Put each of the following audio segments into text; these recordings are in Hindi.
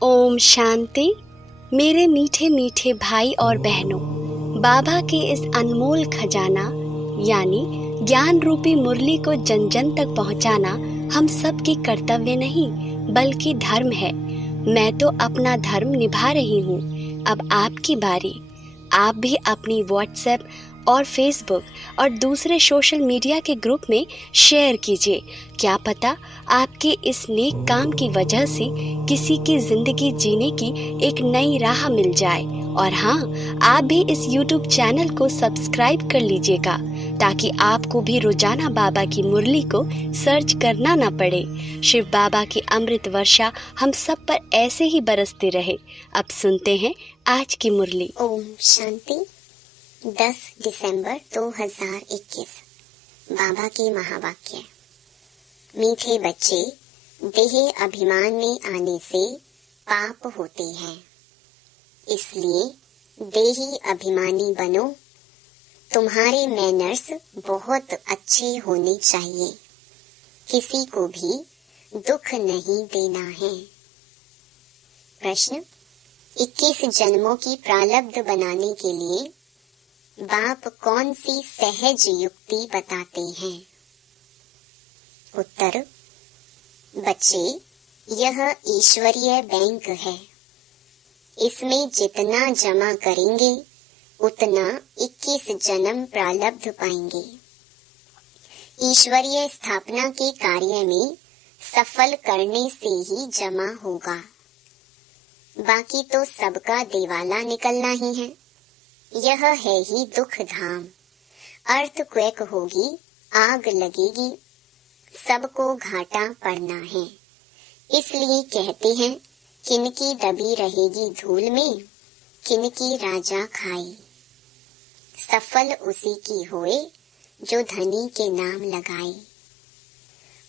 ओम शांति। मेरे मीठे मीठे भाई और बहनों, बाबा के इस अनमोल खजाना यानी ज्ञान रूपी मुरली को जन जन तक पहुंचाना हम सब की कर्तव्य नहीं बल्कि धर्म है। मैं तो अपना धर्म निभा रही हूँ। अब आपकी बारी। आप भी अपनी व्हाट्सएप और फेसबुक और दूसरे सोशल मीडिया के ग्रुप में शेयर कीजिए। क्या पता आपके इस नेक काम की वजह से किसी की जिंदगी जीने की एक नई राह मिल जाए। और हाँ, आप भी इस YouTube चैनल को सब्सक्राइब कर लीजिएगा ताकि आपको भी रोजाना बाबा की मुरली को सर्च करना ना पड़े। शिव बाबा की अमृत वर्षा हम सब पर ऐसे ही बरसते रहे। अब सुनते हैं आज की मुरली। ओम शांति। 10 दिसंबर 2021 बाबा के महावाक्य। मीठे बच्चे, देह अभिमान में आने से पाप होते हैं, इसलिए देही अभिमानी बनो। तुम्हारे मैनर्स बहुत अच्छे होने चाहिए, किसी को भी दुख नहीं देना है। प्रश्न: 21 जन्मों की प्रारब्ध बनाने के लिए बाप कौन सी सहज युक्ति बताते हैं? उत्तर: बच्चे, यह ईश्वरीय बैंक है। इसमें जितना जमा करेंगे उतना 21 जन्म प्रारब्ध पाएंगे। ईश्वरीय स्थापना के कार्य में सफल करने से ही जमा होगा, बाकी तो सबका दिवाला निकलना ही है। यह है ही दुख धाम। अर्थक्वेक होगी, आग लगेगी, सबको घाटा पड़ना है। इसलिए कहते हैं, किनकी दबी रहेगी धूल में, किनकी राजा खाए। सफल उसी की होए जो धनी के नाम लगाए।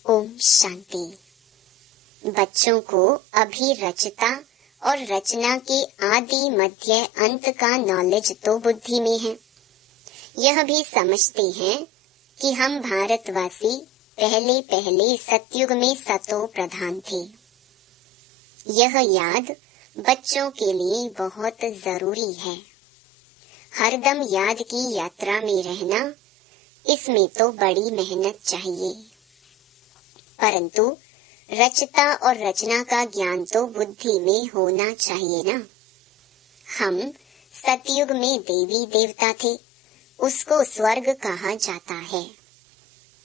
ओम शांति। बच्चों को अभी रचता और रचना के आदि मध्य अंत का नॉलेज तो बुद्धि में है। यह भी समझते हैं कि हम भारतवासी पहले पहले सतयुग में सतो प्रधान थे। यह याद बच्चों के लिए बहुत जरूरी है। हरदम याद की यात्रा में रहना, इसमें तो बड़ी मेहनत चाहिए, परंतु रचता और रचना का ज्ञान तो बुद्धि में होना चाहिए ना। हम सतयुग में देवी देवता थे, उसको स्वर्ग कहा जाता है।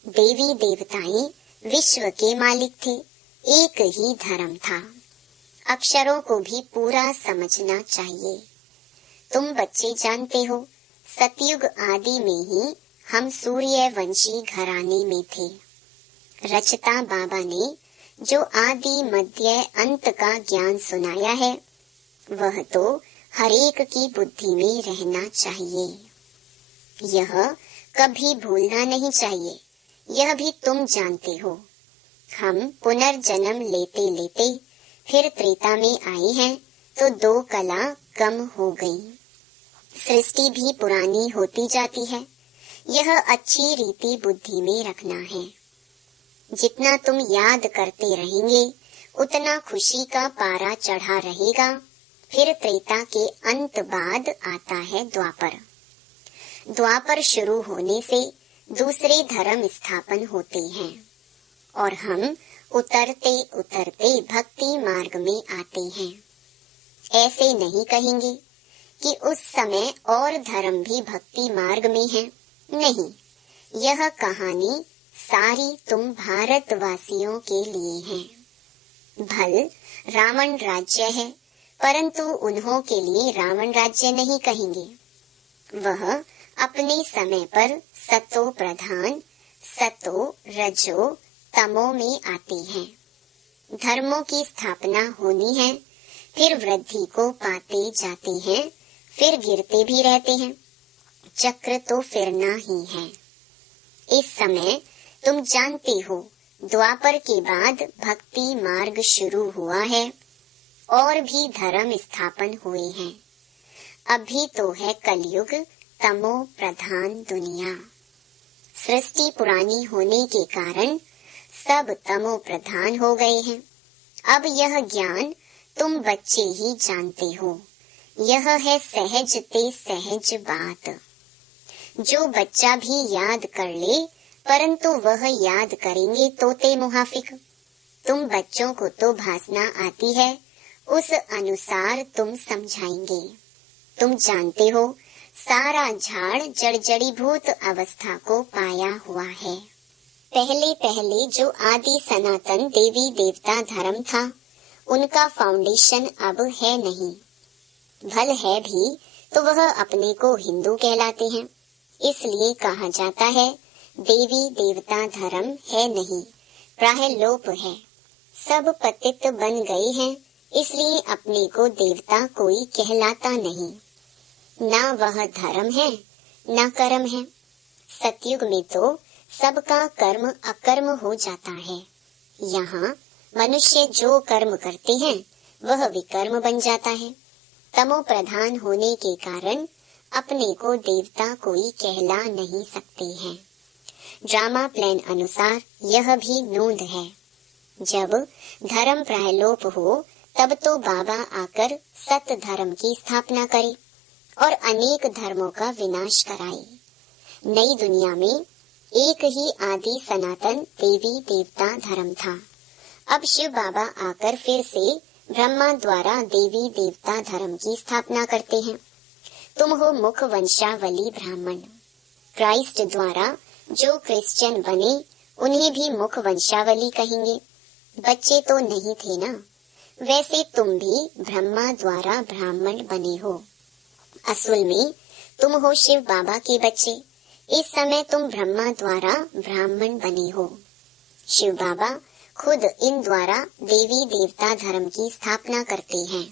देवी देवताएं विश्व के मालिक थे, एक ही धर्म था। अक्षरों को भी पूरा समझना चाहिए। तुम बच्चे जानते हो, सतयुग आदि में ही हम सूर्यवंशी घराने में थे। रचता बाबा ने जो आदि मध्य अंत का ज्ञान सुनाया है, वह तो हरेक की बुद्धि में रहना चाहिए। यह कभी भूलना नहीं चाहिए। यह भी तुम जानते हो, हम पुनर्जन्म लेते लेते फिर त्रेता में आए हैं तो 2 कला कम हो गई। सृष्टि भी पुरानी होती जाती है। यह अच्छी रीति बुद्धि में रखना है। जितना तुम याद करते रहेंगे उतना खुशी का पारा चढ़ा रहेगा। फिर त्रेता के अंत बाद आता है द्वापर। द्वापर शुरू होने से दूसरे धर्म स्थापन होते हैं और हम उतरते उतरते भक्ति मार्ग में आते हैं। ऐसे नहीं कहेंगे कि उस समय और धर्म भी भक्ति मार्ग में है। नहीं, यह कहानी सारी तुम भारतवासियों के लिए है। भल रावण राज्य है, परंतु उन्हों के लिए रावण राज्य नहीं कहेंगे। वह अपने समय पर सतो प्रधान, सतो रजो तमो में आते हैं। धर्मों की स्थापना होनी है, फिर वृद्धि को पाते जाते हैं, फिर गिरते भी रहते हैं। चक्र तो फिरना ही है। इस समय तुम जानते हो, द्वापर के बाद भक्ति मार्ग शुरू हुआ है और भी धर्म स्थापन हुए हैं। अभी तो है कलयुग, तमो प्रधान दुनिया। सृष्टि पुरानी होने के कारण सब तमो प्रधान हो गए हैं। अब यह ज्ञान तुम बच्चे ही जानते हो। यह है सहज ते सहज बात। जो बच्चा भी याद कर ले, परंतु वह याद करेंगे तोते मुहाफिक। तुम बच्चों को तो भाषा आती है, उस अनुसार तुम समझाएंगे। तुम जानते हो सारा झाड़ जड़जड़ीभूत अवस्था को पाया हुआ है। पहले पहले जो आदि सनातन देवी देवता धर्म था, उनका फाउंडेशन अब है नहीं। भल है भी तो वह अपने को हिंदू कहलाते हैं, इसलिए कहा जाता है देवी देवता धर्म है नहीं, प्राय लोप है। सब पतित बन गए हैं, इसलिए अपने को देवता कोई कहलाता नहीं। ना वह धर्म है ना कर्म है। सतयुग में तो सबका कर्म अकर्म हो जाता है। यहाँ मनुष्य जो कर्म करते हैं वह विकर्म बन जाता है। तमो प्रधान होने के कारण अपने को देवता कोई कहला नहीं सकते हैं। ड्रामा प्लान अनुसार यह भी नोंद है, जब धर्म प्रायलोप हो तब तो बाबा आकर सत धर्म की स्थापना करे और अनेक धर्मों का विनाश कराए। नई दुनिया में एक ही आदि सनातन देवी देवता धर्म था। अब शिव बाबा आकर फिर से ब्रह्मा द्वारा देवी देवता धर्म की स्थापना करते हैं। तुम हो मुख वंशावली ब्राह्मण। क्राइस्ट द्वारा जो क्रिश्चियन बने उन्हें भी मुख वंशावली कहेंगे। बच्चे तो नहीं थे ना, वैसे तुम भी ब्रह्मा द्वारा ब्राह्मण बने हो। असल में तुम हो शिव बाबा के बच्चे। इस समय तुम ब्रह्मा द्वारा ब्राह्मण बने हो। शिव बाबा खुद इन द्वारा देवी देवता धर्म की स्थापना करते हैं,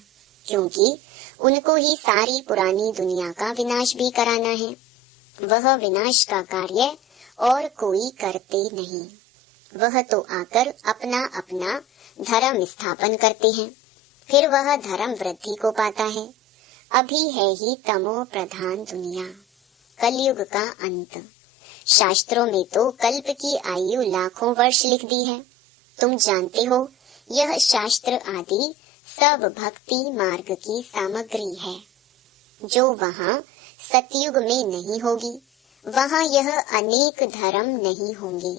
क्योंकि उनको ही सारी पुरानी दुनिया का विनाश भी कराना है। वह विनाश का कार्य और कोई करते नहीं, वह तो आकर अपना अपना धर्म स्थापन करते हैं, फिर वह धर्म वृद्धि को पाता है। अभी है ही तमो प्रधान दुनिया, कलयुग का अंत। शास्त्रों में तो कल्प की आयु लाखों वर्ष लिख दी है। तुम जानते हो यह शास्त्र आदि सब भक्ति मार्ग की सामग्री है, जो वहाँ सतयुग में नहीं होगी, वहाँ यह अनेक धर्म नहीं होंगे।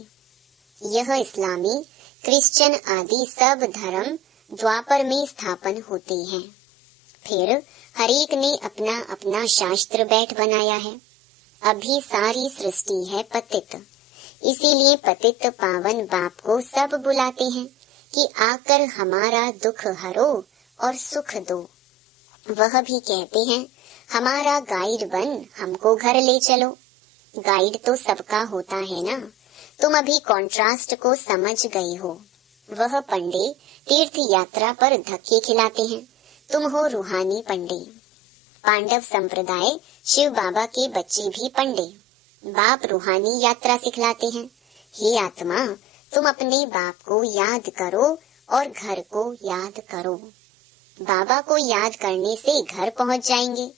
यह इस्लामी क्रिश्चियन आदि सब धर्म द्वापर में स्थापन होते हैं। फिर हरेक ने अपना अपना शास्त्र बैठ बनाया है। अभी सारी सृष्टि है पतित, इसीलिए पतित पावन बाप को सब बुलाते हैं कि आकर हमारा दुख हरो और सुख दो। वह भी कहते हैं हमारा गाइड बन हमको घर ले चलो। गाइड तो सबका होता है ना। तुम अभी कॉन्ट्रास्ट को समझ गए हो। वह पंडे तीर्थ यात्रा पर धक्के खिलाते हैं, तुम हो रूहानी पंडे। पांडव संप्रदाय शिव बाबा के बच्चे भी पंडे। बाप रूहानी यात्रा सिखलाते हैं। हे आत्मा, तुम अपने बाप को याद करो और घर को याद करो। बाबा को याद करने से घर पहुंच जाएंगे,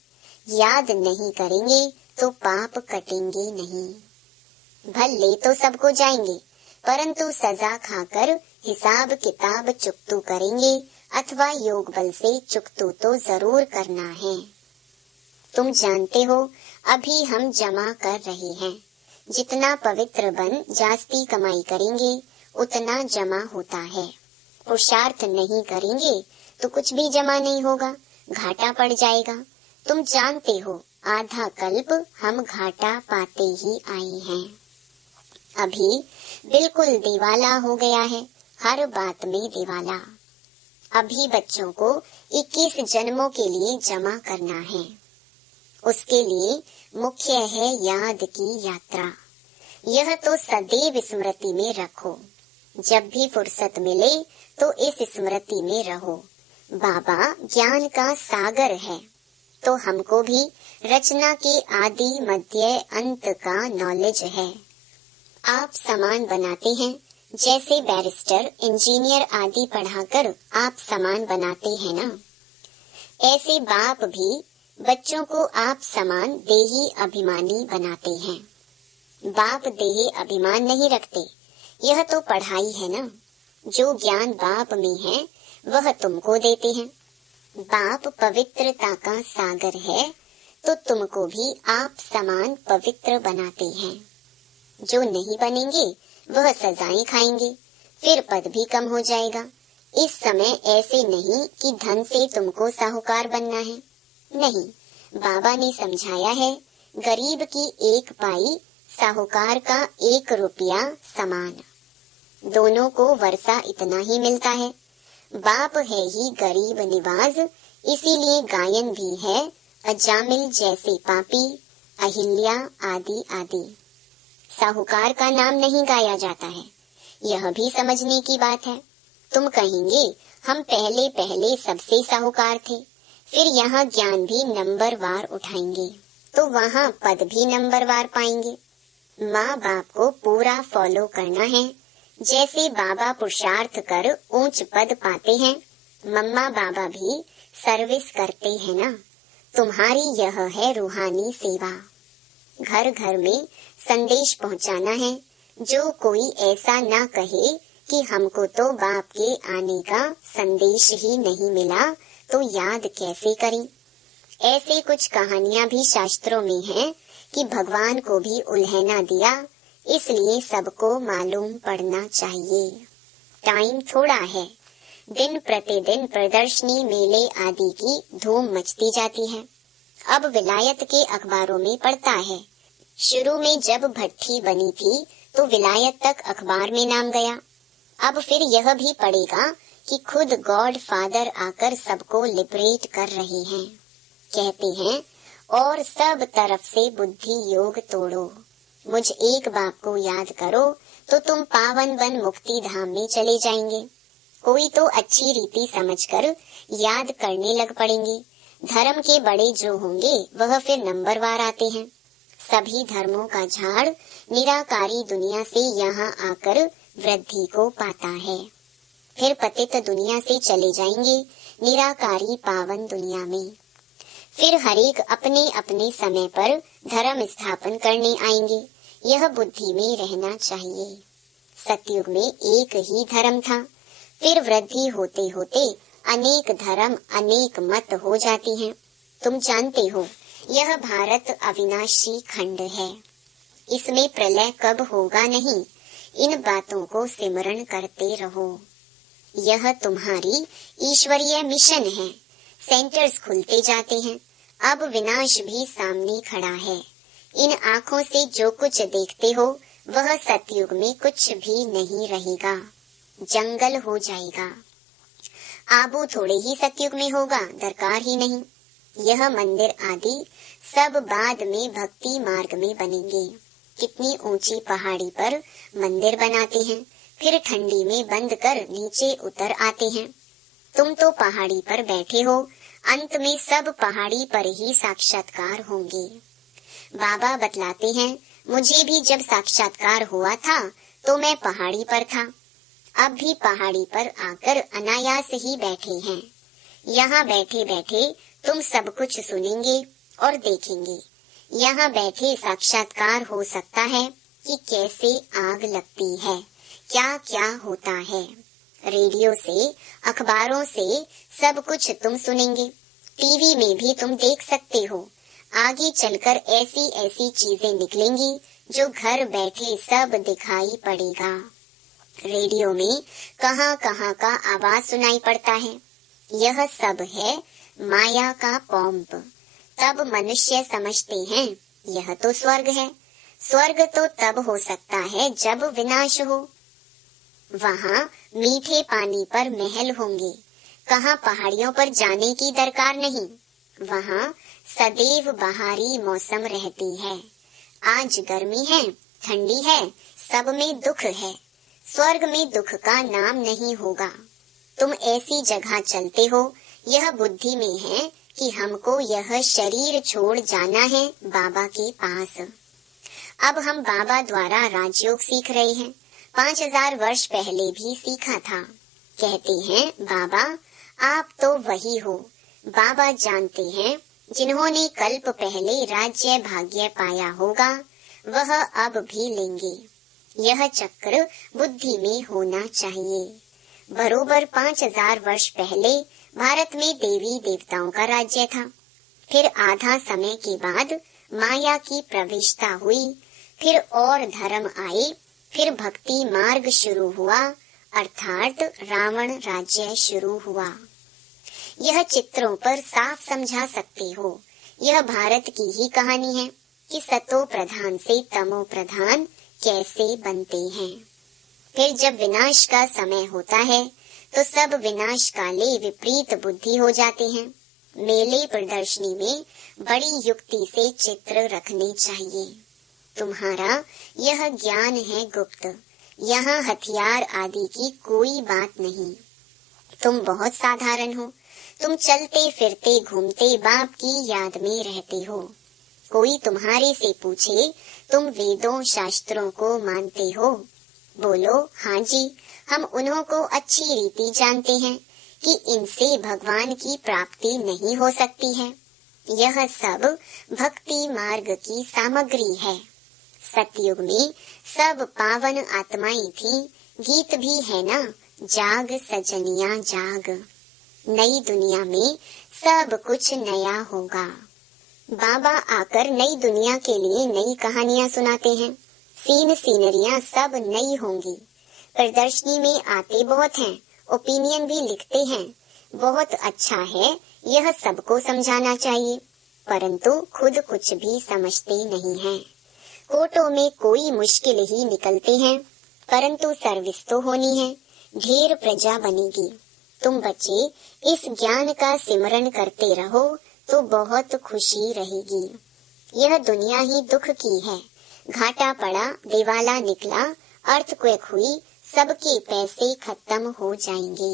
याद नहीं करेंगे तो पाप कटेंगे नहीं। भले तो सबको जाएंगे, परंतु सजा खाकर हिसाब किताब चुकतू करेंगे, अथवा योग बल से चुकतू तो जरूर करना है। तुम जानते हो अभी हम जमा कर रहे हैं। जितना पवित्र बन जास्ती कमाई करेंगे उतना जमा होता है। पुरुषार्थ नहीं करेंगे तो कुछ भी जमा नहीं होगा, घाटा पड़ जाएगा। तुम जानते हो आधा कल्प हम घाटा पाते ही आए हैं। अभी बिल्कुल दिवाला हो गया है, हर बात में दिवाला। अभी बच्चों को 21 जन्मों के लिए जमा करना है। उसके लिए मुख्य है याद की यात्रा। यह तो सदैव स्मृति में रखो। जब भी फुर्सत मिले तो इस स्मृति में रहो। बाबा ज्ञान का सागर है, तो हमको भी रचना के आदि मध्य अंत का नॉलेज है। आप सामान बनाते हैं, जैसे बैरिस्टर इंजीनियर आदि पढ़ाकर आप सामान बनाते हैं ना, ऐसे बाप भी बच्चों को आप समान देही अभिमानी बनाते हैं। बाप देही अभिमान नहीं रखते, यह तो पढ़ाई है ना। जो ज्ञान बाप में है वह तुमको देते हैं। बाप पवित्रता का सागर है तो तुमको भी आप समान पवित्र बनाते हैं। जो नहीं बनेंगे वह सजाएं खाएंगे, फिर पद भी कम हो जाएगा। इस समय ऐसे नहीं कि धन से तुमको साहूकार बनना है, नहीं। बाबा ने समझाया है, गरीब की एक पाई साहूकार का 1 रुपया समान। दोनों को वर्षा इतना ही मिलता है। बाप है ही गरीब निवाज, इसीलिए गायन भी है अजामिल जैसे पापी, अहिल्या आदि आदि। साहूकार का नाम नहीं गाया जाता है, यह भी समझने की बात है। तुम कहेंगे हम पहले पहले सबसे साहूकार थे, फिर यहाँ ज्ञान भी नंबरवार उठाएंगे तो वहाँ पद भी नंबरवार पाएंगे। माँ बाप को पूरा फॉलो करना है। जैसे बाबा पुरुषार्थ कर ऊंच पद पाते हैं, मम्मा बाबा भी सर्विस करते हैं ना। तुम्हारी यह है रूहानी सेवा। घर घर में संदेश पहुंचाना है। जो कोई ऐसा ना कहे कि हमको तो बाप के आने का संदेश ही नहीं मिला, तो याद कैसे करें। ऐसे कुछ कहानियां भी शास्त्रों में हैं कि भगवान को भी उल्हेना दिया, इसलिए सबको मालूम पड़ना चाहिए। टाइम थोड़ा है। दिन प्रतिदिन प्रदर्शनी मेले आदि की धूम मचती जाती है। अब विलायत के अखबारों में पढ़ता है। शुरू में जब भट्ठी बनी थी तो विलायत तक अखबार में नाम गया। अब फिर यह भी पड़ेगा कि खुद गॉड फादर आकर सबको लिबरेट कर रहे हैं। कहते हैं और सब तरफ से बुद्धि योग तोड़ो, मुझ एक बाप को याद करो तो तुम पावन वन मुक्ति धाम में चले जाएंगे। कोई तो अच्छी रीति समझकर याद करने लग पड़ेंगे। धर्म के बड़े जो होंगे वह फिर नंबरवार आते हैं। सभी धर्मों का झाड़ निराकारी दुनिया से यहाँ आकर वृद्धि को पाता है, फिर पतित दुनिया से चले जाएंगे निराकारी पावन दुनिया में। फिर हरेक अपने अपने समय पर धर्म स्थापन करने आएंगे। यह बुद्धि में रहना चाहिए। सतयुग में एक ही धर्म था, फिर वृद्धि होते होते अनेक धर्म अनेक मत हो जाती हैं। तुम जानते हो यह भारत अविनाशी खंड है, इसमें प्रलय कब होगा नहीं। इन बातों को सिमरण करते रहो। यह तुम्हारी ईश्वरीय मिशन है। सेंटर्स खुलते जाते हैं। अब विनाश भी सामने खड़ा है। इन आँखों से जो कुछ देखते हो वह सतयुग में कुछ भी नहीं रहेगा, जंगल हो जाएगा। आबू थोड़े ही सतयुग में होगा, दरकार ही नहीं। यह मंदिर आदि सब बाद में भक्ति मार्ग में बनेंगे। कितनी ऊंची पहाड़ी पर मंदिर बनाते हैं, फिर ठंडी में बंद कर नीचे उतर आते हैं। तुम तो पहाड़ी पर बैठे हो, अंत में सब पहाड़ी पर ही साक्षात्कार होंगे। बाबा बतलाते हैं, मुझे भी जब साक्षात्कार हुआ था तो मैं पहाड़ी पर था। अब भी पहाड़ी पर आकर अनायास ही बैठे हैं। यहाँ बैठे बैठे तुम सब कुछ सुनेंगे और देखेंगे। यहाँ बैठे साक्षात्कार हो सकता है कि कैसे आग लगती है, क्या क्या होता है। रेडियो से, अखबारों से सब कुछ तुम सुनेंगे। टीवी में भी तुम देख सकते हो। आगे चलकर ऐसी ऐसी चीजें निकलेंगी जो घर बैठे सब दिखाई पड़ेगा। रेडियो में कहाँ कहाँ का आवाज सुनाई पड़ता है। यह सब है माया का पॉम्प। तब मनुष्य समझते हैं यह तो स्वर्ग है। स्वर्ग तो तब हो सकता है जब विनाश हो। वहाँ मीठे पानी पर महल होंगे। कहाँ पहाड़ियों पर जाने की दरकार नहीं। वहाँ सदैव बहारी मौसम रहती है। आज गर्मी है, ठंडी है, सब में दुख है। स्वर्ग में दुख का नाम नहीं होगा। तुम ऐसी जगह चलते हो, यह बुद्धि में है कि हमको यह शरीर छोड़ जाना है बाबा के पास। अब हम बाबा द्वारा राजयोग सीख रहे हैं। 5000 वर्ष पहले भी सीखा था। कहते हैं बाबा आप तो वही हो। बाबा जानते हैं जिन्होंने कल्प पहले राज्य भाग्य पाया होगा वह अब भी लेंगे। यह चक्र बुद्धि में होना चाहिए। बरोबर 5000 वर्ष पहले भारत में देवी देवताओं का राज्य था। फिर आधा समय के बाद माया की प्रविष्टता हुई, फिर और धर्म आए, फिर भक्ति मार्ग शुरू हुआ, अर्थात रावण राज्य शुरू हुआ। यह चित्रों पर साफ समझा सकते हो। यह भारत की ही कहानी है कि सतो प्रधान से तमो प्रधान कैसे बनते हैं। फिर जब विनाश का समय होता है तो सब विनाश काले विपरीत बुद्धि हो जाते हैं। मेले प्रदर्शनी में बड़ी युक्ति से चित्र रखने चाहिए। तुम्हारा यह ज्ञान है गुप्त, यहाँ हथियार आदि की कोई बात नहीं। तुम बहुत साधारण हो। तुम चलते फिरते घूमते बाप की याद में रहते हो। कोई तुम्हारे से पूछे तुम वेदों शास्त्रों को मानते हो? बोलो हाँ जी, हम उन्हों को अच्छी रीति जानते हैं कि इनसे भगवान की प्राप्ति नहीं हो सकती है। यह सब भक्ति मार्ग की सामग्री है। सतयुग में सब पावन आत्माएं थी। गीत भी है ना, जाग सजनिया जाग। नई दुनिया में सब कुछ नया होगा। बाबा आकर नई दुनिया के लिए नई कहानियाँ सुनाते हैं। सीनरियाँ सब नई होंगी। प्रदर्शनी में आते बहुत हैं, ओपिनियन भी लिखते हैं। बहुत अच्छा है, यह सबको समझाना चाहिए, परंतु खुद कुछ भी समझते नहीं हैं। कोर्टों में कोई मुश्किल ही निकलते हैं, परंतु सर्विस तो होनी है, ढेर प्रजा बनेगी। तुम बच्चे इस ज्ञान का सिमरन करते रहो तो बहुत खुशी रहेगी। यह दुनिया ही दुख की है। घाटा पड़ा, दिवाला निकला, अर्थक्वेक हुई, सबके पैसे खत्म हो जाएंगे।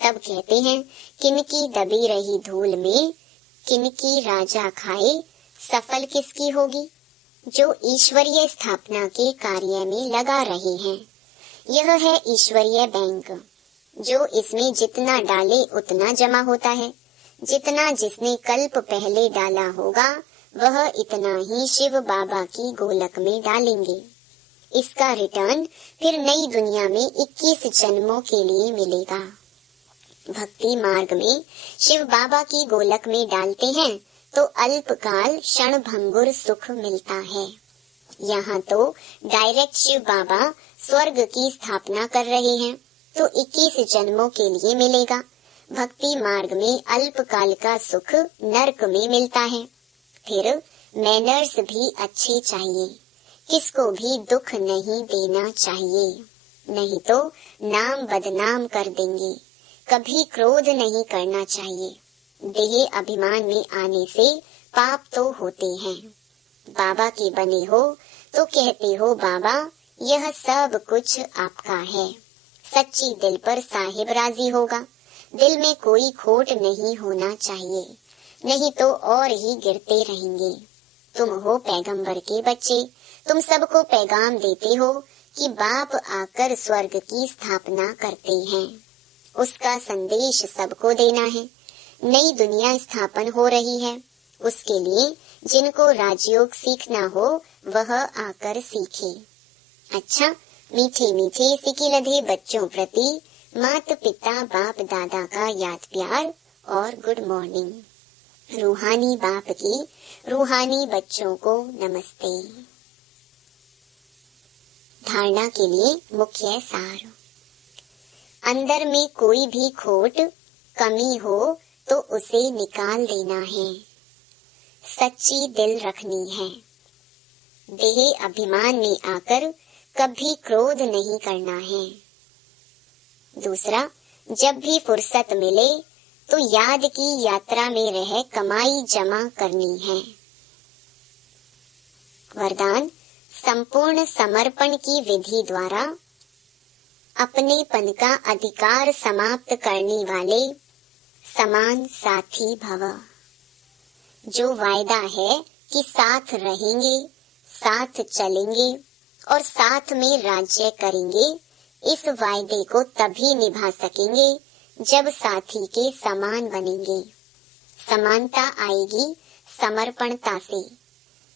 तब कहते हैं किनकी दबी रही धूल में किनकी राजा खाए, सफल किसकी होगी? जो ईश्वरीय स्थापना के कार्य में लगा रहे हैं। यह है ईश्वरीय बैंक, जो इसमें जितना डाले उतना जमा होता है। जितना जिसने कल्प पहले डाला होगा वह इतना ही शिव बाबा की गोलक में डालेंगे। इसका रिटर्न फिर नई दुनिया में 21 जन्मों के लिए मिलेगा। भक्ति मार्ग में शिव बाबा की गोलक में डालते हैं तो अल्पकाल क्षण भंगुर सुख मिलता है। यहाँ तो डायरेक्ट शिव बाबा स्वर्ग की स्थापना कर रहे हैं तो 21 जन्मों के लिए मिलेगा। भक्ति मार्ग में अल्पकाल का सुख नरक में मिलता है। फिर मैनर्स भी अच्छे चाहिए, किसको भी दुख नहीं देना चाहिए, नहीं तो नाम बदनाम कर देंगे। कभी क्रोध नहीं करना चाहिए। देह अभिमान में आने से पाप तो होते हैं। बाबा के बने हो तो कहते हो बाबा यह सब कुछ आपका है। सच्ची दिल पर साहिब राजी होगा। दिल में कोई खोट नहीं होना चाहिए, नहीं तो और ही गिरते रहेंगे। तुम हो पैगंबर के बच्चे, तुम सबको पैगाम देते हो कि बाप आकर स्वर्ग की स्थापना करते हैं। उसका संदेश सबको देना है। नई दुनिया स्थापन हो रही है, उसके लिए जिनको राजयोग सीखना हो वह आकर सीखे। अच्छा, मीठे मीठे सिकिलधे बच्चों प्रति माता पिता बाप दादा का याद प्यार और गुड मॉर्निंग। रूहानी बाप की रूहानी बच्चों को नमस्ते। धारणा के लिए मुख्य सार। अंदर में कोई भी खोट कमी हो तो उसे निकाल देना है। सच्ची दिल रखनी है। देह अभिमान में आकर कभी क्रोध नहीं करना है। दूसरा, जब भी फुर्सत मिले तो याद की यात्रा में रह कमाई जमा करनी है। वरदान, संपूर्ण समर्पण की विधि द्वारा अपनेपन का अधिकार समाप्त करने वाले समान साथी भव। जो वायदा है कि साथ रहेंगे, साथ चलेंगे और साथ में राज्य करेंगे, इस वायदे को तभी निभा सकेंगे जब साथी के समान बनेंगे। समानता आएगी समर्पणता से।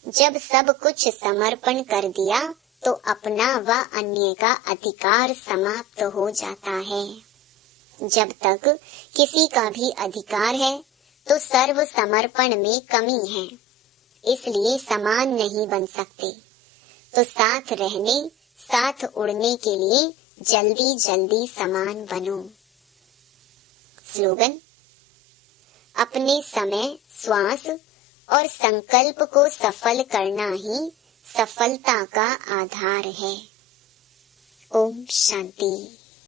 जब सब कुछ समर्पण कर दिया तो अपना व अन्य का अधिकार समाप्त हो जाता है। जब तक किसी का भी अधिकार है तो सर्व समर्पण में कमी है, इसलिए समान नहीं बन सकते। तो साथ रहने, साथ उड़ने के लिए जल्दी जल्दी समान बनो। स्लोगन: अपने समय, श्वास और संकल्प को सफल करना ही सफलता का आधार है। ओम शांति।